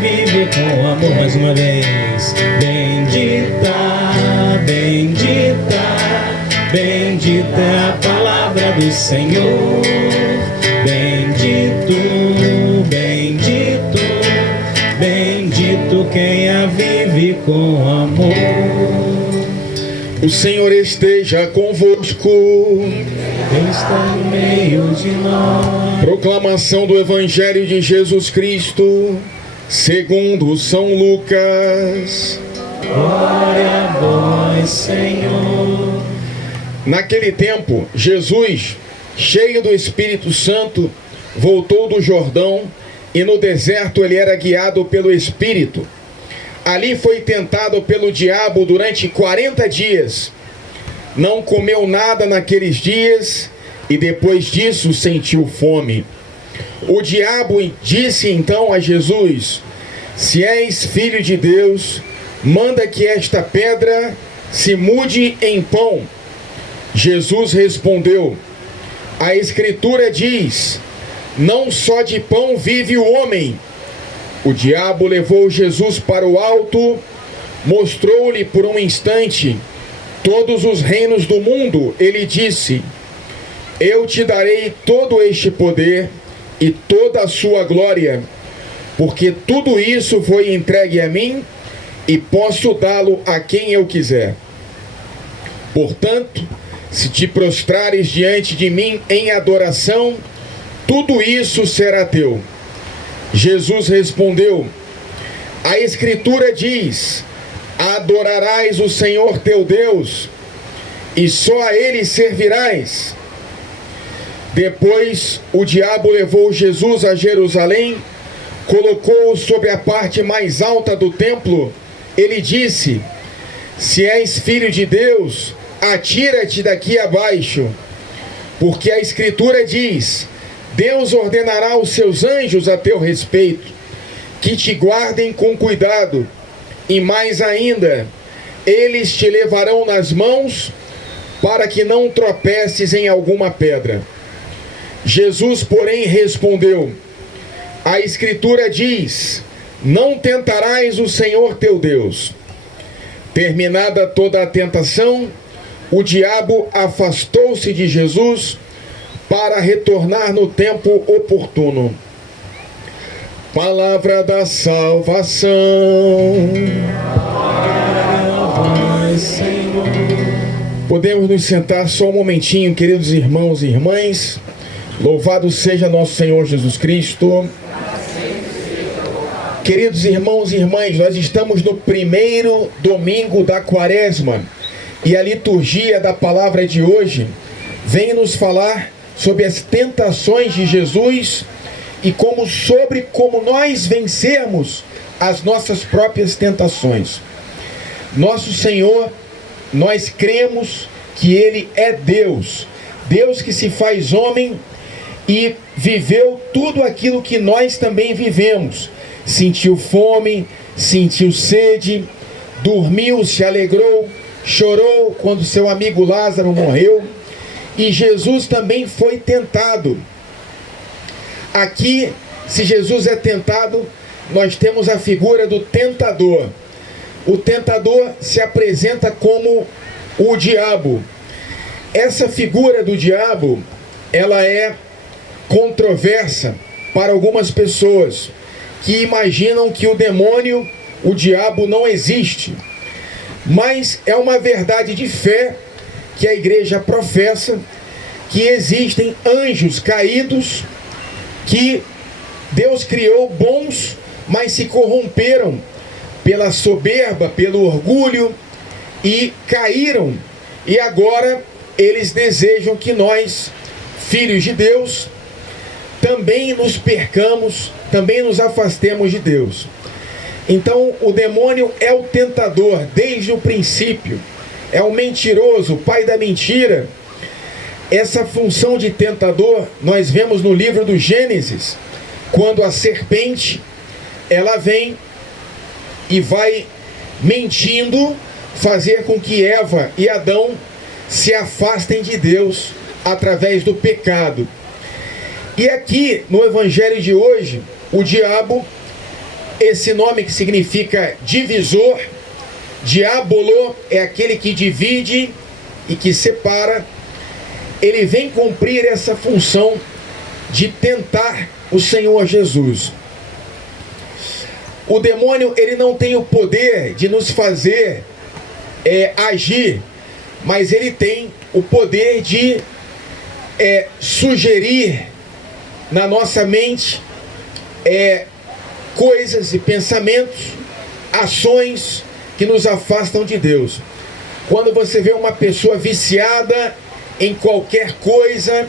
vive com amor. Mais uma vez. Bendita, bendita, bendita é a palavra do Senhor. Bendito, bendito, bendito quem a vive com amor. O Senhor esteja convosco. Ele está no meio de nós. Proclamação do Evangelho de Jesus Cristo, segundo São Lucas. Glória a vós, Senhor. Naquele tempo, Jesus, cheio do Espírito Santo, voltou do Jordão e no deserto ele era guiado pelo Espírito. Ali foi tentado pelo diabo durante 40 dias. Não comeu nada naqueles dias e depois disso sentiu fome. O diabo disse então a Jesus: se és filho de Deus, manda que esta pedra se mude em pão. Jesus respondeu: a Escritura diz, não só de pão vive o homem. O diabo levou Jesus para o alto, mostrou-lhe por um instante todos os reinos do mundo. Ele disse: eu te darei todo este poder e toda a sua glória, porque tudo isso foi entregue a mim e posso dá-lo a quem eu quiser. Portanto, se te prostrares diante de mim em adoração, tudo isso será teu. Jesus respondeu: a Escritura diz, adorarás o Senhor teu Deus, e só a Ele servirás. Depois o diabo levou Jesus a Jerusalém, colocou-o sobre a parte mais alta do templo. Ele disse: se és filho de Deus, atira-te daqui abaixo, porque a Escritura diz, Deus ordenará aos seus anjos a teu respeito, que te guardem com cuidado, e mais ainda, eles te levarão nas mãos, para que não tropeces em alguma pedra. Jesus, porém, respondeu: a Escritura diz, não tentarás o Senhor teu Deus. Terminada toda a tentação, o diabo afastou-se de Jesus para retornar no tempo oportuno. Palavra da salvação. Podemos nos sentar só um momentinho, queridos irmãos e irmãs. Louvado seja nosso Senhor Jesus Cristo. Queridos irmãos e irmãs, nós estamos no primeiro domingo da Quaresma e a liturgia da palavra de hoje vem nos falar sobre as tentações de Jesus e como nós vencermos as nossas próprias tentações. Nosso Senhor, nós cremos que Ele é Deus, Deus que se faz homem e viveu tudo aquilo que nós também vivemos. Sentiu fome, sentiu sede, dormiu, se alegrou, chorou quando seu amigo Lázaro morreu. E Jesus também foi tentado. Aqui, se Jesus é tentado, nós temos a figura do tentador. O tentador se apresenta como o diabo. Essa figura do diabo, ela é controversa para algumas pessoas que imaginam que o demônio, o diabo, não existe. Mas é uma verdade de fé que a igreja professa, que existem anjos caídos que Deus criou bons, mas se corromperam pela soberba, pelo orgulho e caíram. E agora eles desejam que nós, filhos de Deus, também nos percamos, também nos afastemos de Deus. Então o demônio é o tentador desde o princípio, é o mentiroso, o pai da mentira. Essa função de tentador nós vemos no livro do Gênesis, quando a serpente ela vem e vai mentindo fazer com que Eva e Adão se afastem de Deus através do pecado. E aqui no evangelho de hoje, o diabo Esse nome que significa divisor, diabolo é aquele que divide e que separa. Ele vem cumprir essa função de tentar o Senhor Jesus. O demônio, ele não tem o poder de nos fazer agir, mas ele tem o poder de sugerir na nossa mente coisas e pensamentos, ações que nos afastam de Deus. Quando você vê uma pessoa viciada em qualquer coisa,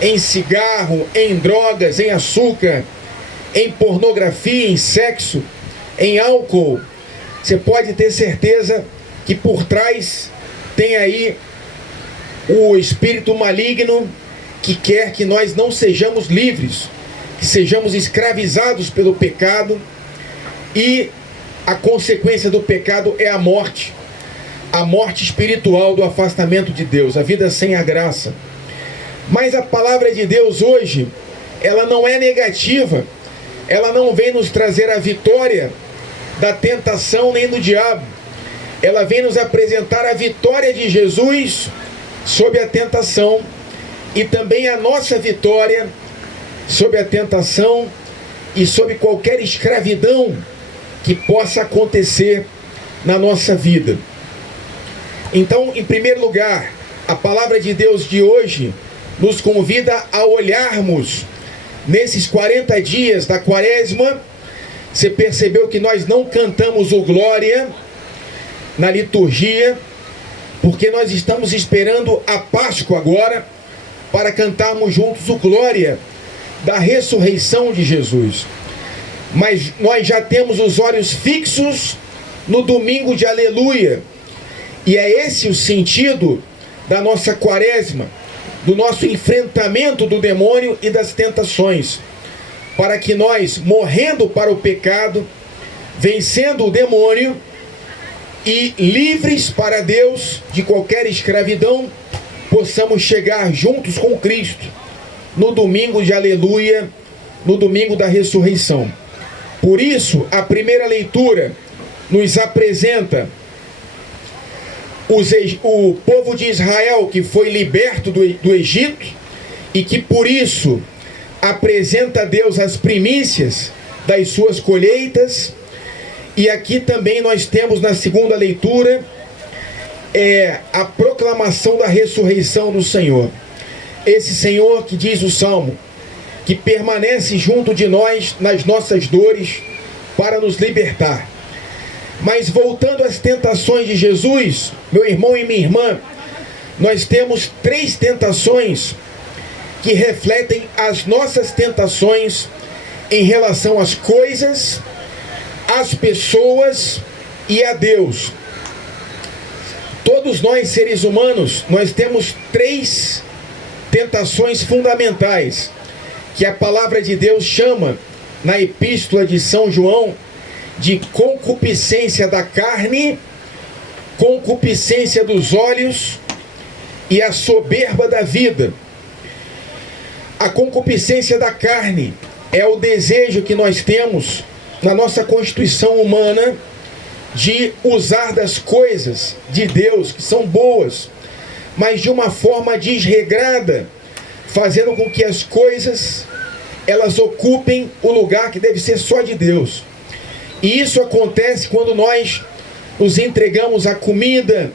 em cigarro, em drogas, em açúcar, em pornografia, em sexo, em álcool, você pode ter certeza que por trás tem aí o espírito maligno que quer que nós não sejamos livres, que sejamos escravizados pelo pecado, e a consequência do pecado é a morte espiritual do afastamento de Deus, a vida sem a graça. Mas a palavra de Deus hoje, ela não é negativa, ela não vem nos trazer a vitória da tentação nem do diabo, ela vem nos apresentar a vitória de Jesus sobre a tentação e também a nossa vitória sobre a tentação e sobre qualquer escravidão que possa acontecer na nossa vida. Então, em primeiro lugar, a palavra de Deus de hoje nos convida a olharmos nesses 40 dias da quaresma. Você percebeu que nós não cantamos o Glória na liturgia, porque nós estamos esperando a Páscoa agora para cantarmos juntos o Glória da ressurreição de Jesus. Mas nós já temos os olhos fixos no domingo de Aleluia, e é esse o sentido da nossa quaresma, do nosso enfrentamento do demônio e das tentações, para que nós, morrendo para o pecado, vencendo o demônio e livres para Deus de qualquer escravidão, possamos chegar juntos com Cristo no domingo de Aleluia, no domingo da ressurreição. Por isso, a primeira leitura nos apresenta o povo de Israel que foi liberto do Egito e que por isso apresenta a Deus as primícias das suas colheitas. E aqui também nós temos na segunda leitura a proclamação da ressurreição do Senhor. Esse Senhor que diz o Salmo, que permanece junto de nós nas nossas dores para nos libertar. Mas voltando às tentações de Jesus, meu irmão e minha irmã, nós temos 3 tentações que refletem as nossas tentações em relação às coisas, às pessoas e a Deus. Todos nós, seres humanos, nós temos 3 tentações fundamentais que a palavra de Deus chama na epístola de São João de concupiscência da carne, concupiscência dos olhos e a soberba da vida. A concupiscência da carne é o desejo que nós temos na nossa constituição humana de usar das coisas de Deus que são boas, mas de uma forma desregrada, fazendo com que as coisas elas ocupem o lugar que deve ser só de Deus. E isso acontece quando nós nos entregamos à comida,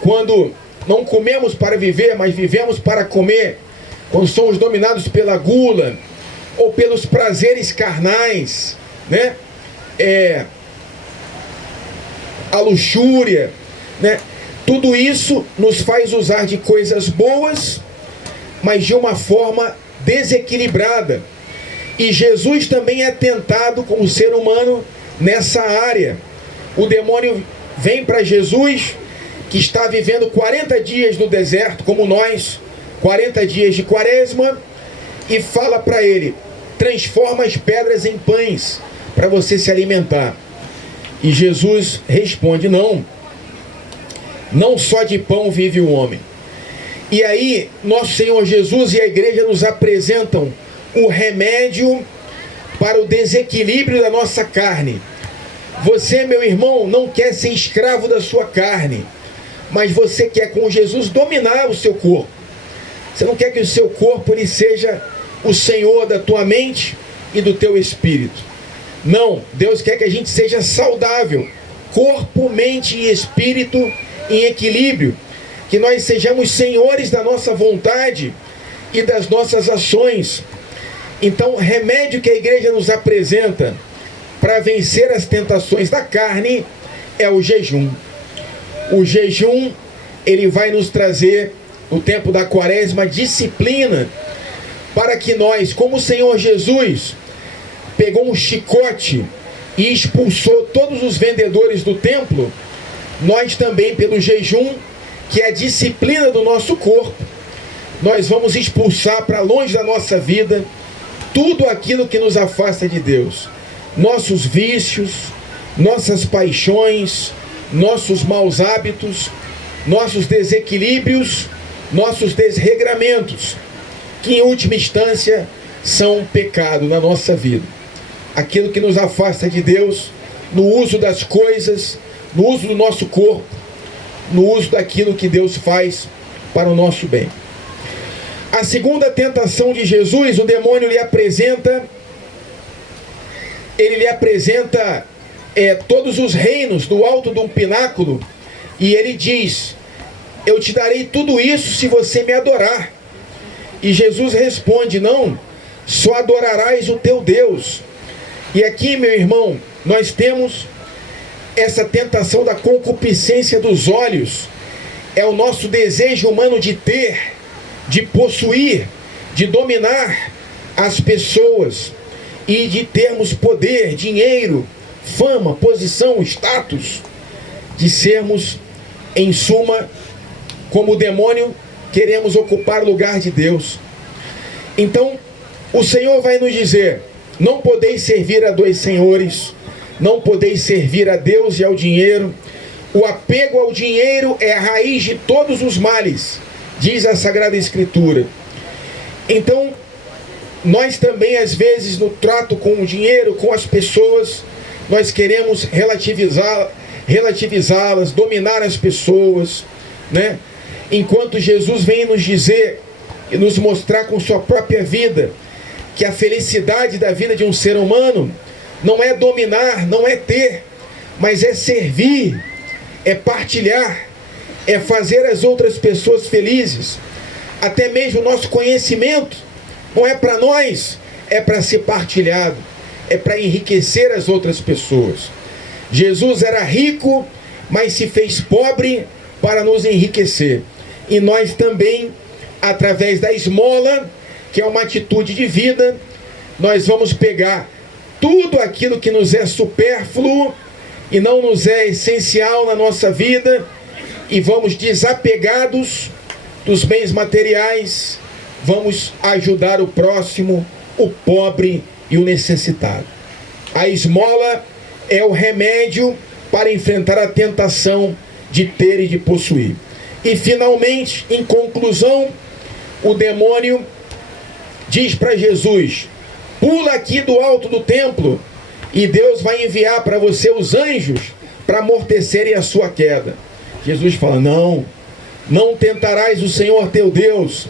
quando não comemos para viver, mas vivemos para comer, quando somos dominados pela gula ou pelos prazeres carnais, né? A luxúria, né? Tudo isso nos faz usar de coisas boas, mas de uma forma desequilibrada. E Jesus também é tentado como ser humano nessa área. O demônio vem para Jesus, que está vivendo 40 dias no deserto, como nós, 40 dias de quaresma, e fala para ele: transforma as pedras em pães para você se alimentar. E Jesus responde: não só de pão vive o homem. E aí, nosso Senhor Jesus e a igreja nos apresentam o remédio para o desequilíbrio da nossa carne. Você, meu irmão, não quer ser escravo da sua carne, mas você quer com Jesus dominar o seu corpo. Você não quer que o seu corpo ele seja o senhor da tua mente e do teu espírito. Não, Deus quer que a gente seja saudável, corpo, mente e espírito em equilíbrio, que nós sejamos senhores da nossa vontade e das nossas ações. Então, o remédio que a igreja nos apresenta para vencer as tentações da carne é o jejum. O jejum, ele vai nos trazer, no tempo da quaresma, disciplina, para que nós, como o Senhor Jesus pegou um chicote e expulsou todos os vendedores do templo, nós também, pelo jejum, que é a disciplina do nosso corpo, nós vamos expulsar para longe da nossa vida tudo aquilo que nos afasta de Deus. Nossos vícios, nossas paixões, nossos maus hábitos, nossos desequilíbrios, nossos desregramentos, que em última instância são um pecado na nossa vida. Aquilo que nos afasta de Deus, no uso das coisas, no uso do nosso corpo, no uso daquilo que Deus faz para o nosso bem. A segunda tentação de Jesus, o demônio lhe apresenta todos os reinos do alto de um pináculo, e ele diz: eu te darei tudo isso se você me adorar. E Jesus responde: não, só adorarás o teu Deus. E aqui, meu irmão, nós temos essa tentação da concupiscência dos olhos. É o nosso desejo humano de ter, de possuir, de dominar as pessoas e de termos poder, dinheiro, fama, posição, status, de sermos, em suma, como o demônio, queremos ocupar o lugar de Deus. Então, o Senhor vai nos dizer: não podeis servir a dois senhores, não podeis servir a Deus e ao dinheiro. O apego ao dinheiro é a raiz de todos os males, diz a Sagrada Escritura. Então, nós também, às vezes, no trato com o dinheiro, com as pessoas, nós queremos relativizá-las, dominar as pessoas, né? Enquanto Jesus vem nos dizer e nos mostrar com sua própria vida que a felicidade da vida de um ser humano não é dominar, não é ter, mas é servir, é partilhar, é fazer as outras pessoas felizes. Até mesmo o nosso conhecimento não é para nós, é para ser partilhado, é para enriquecer as outras pessoas. Jesus era rico, mas se fez pobre para nos enriquecer. E nós também, através da esmola, que é uma atitude de vida, nós vamos pegar tudo aquilo que nos é supérfluo e não nos é essencial na nossa vida, e vamos, desapegados dos bens materiais, vamos ajudar o próximo, o pobre e o necessitado. A esmola é o remédio para enfrentar a tentação de ter e de possuir. E finalmente, em conclusão, o demônio diz para Jesus: pula aqui do alto do templo e Deus vai enviar para você os anjos para amortecerem a sua queda. Jesus fala: não tentarás o Senhor teu Deus.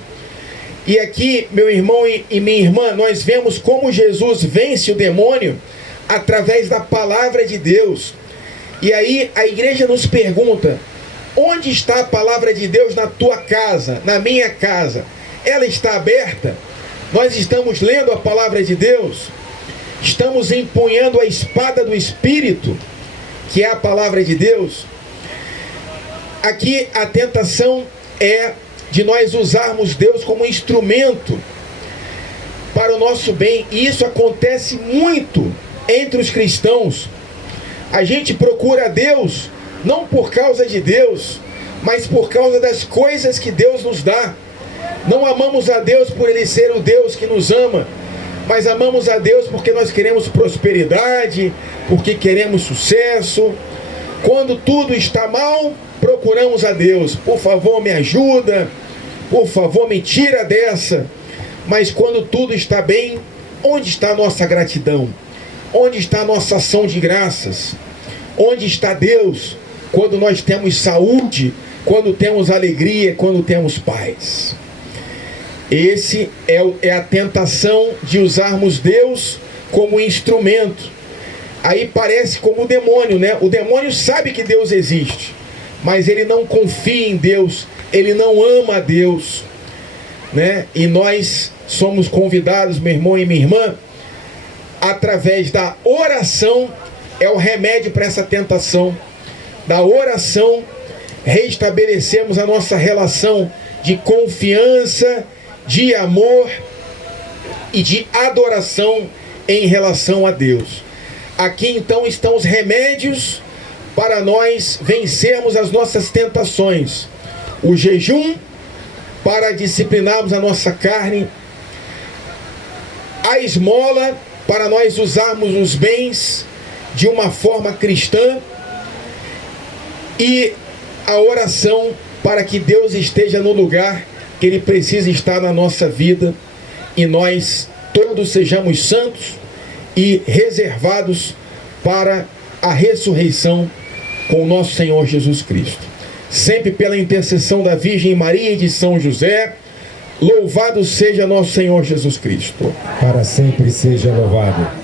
E aqui, meu irmão e minha irmã, nós vemos como Jesus vence o demônio através da palavra de Deus. E aí a igreja nos pergunta: onde está a palavra de Deus na tua casa, na minha casa? Ela está aberta? Nós estamos lendo a palavra de Deus? Estamos empunhando a espada do Espírito, que é a palavra de Deus? Aqui a tentação é de nós usarmos Deus como instrumento para o nosso bem, e isso acontece muito entre os cristãos. A gente procura Deus não por causa de Deus, mas por causa das coisas que Deus nos dá. Não amamos a Deus por Ele ser o Deus que nos ama, mas amamos a Deus porque nós queremos prosperidade, porque queremos sucesso. Quando tudo está mal, procuramos a Deus: por favor, me ajuda, por favor, me tira dessa. Mas quando tudo está bem, Onde está a nossa gratidão? Onde está a nossa ação de graças? Onde está Deus quando nós temos saúde, quando temos alegria, quando temos paz? Esse é a tentação de usarmos Deus como instrumento. Aí parece como o demônio, né? O demônio sabe que Deus existe, mas ele não confia em Deus, ele não ama a Deus, né? E nós somos convidados, meu irmão e minha irmã, através da oração, é o remédio para essa tentação. Da oração, restabelecemos a nossa relação de confiança, de amor e de adoração em relação a Deus. Aqui então estão os remédios para nós vencermos as nossas tentações. O jejum, para disciplinarmos a nossa carne. A esmola, para nós usarmos os bens de uma forma cristã. E a oração, para que Deus esteja no lugar que Ele precisa estar na nossa vida e nós todos sejamos santos e reservados para a ressurreição com o nosso Senhor Jesus Cristo. Sempre pela intercessão da Virgem Maria e de São José, louvado seja nosso Senhor Jesus Cristo. Para sempre seja louvado.